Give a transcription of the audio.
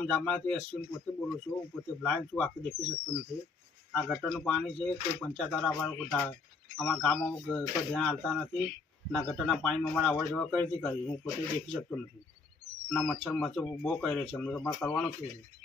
ગામ જામમાંથી અશ્વિન પોતે બોલું છું. હું પોતે બ્લાઇન્ડ છું, આંખે દેખી શકતો નથી. આ ગટરનું પાણી છે કોઈ પંચાયતવાળા અમારા ગામમાં કોઈ ધ્યાન આપતા નથી. ના ગટરના પાણીમાં અમારે અવર જવર કઈ રીતે કરી, હું પોતે દેખી શકતો નથી. અને મચ્છર બહુ કરે છે, અમારે કરવાનું શું છે?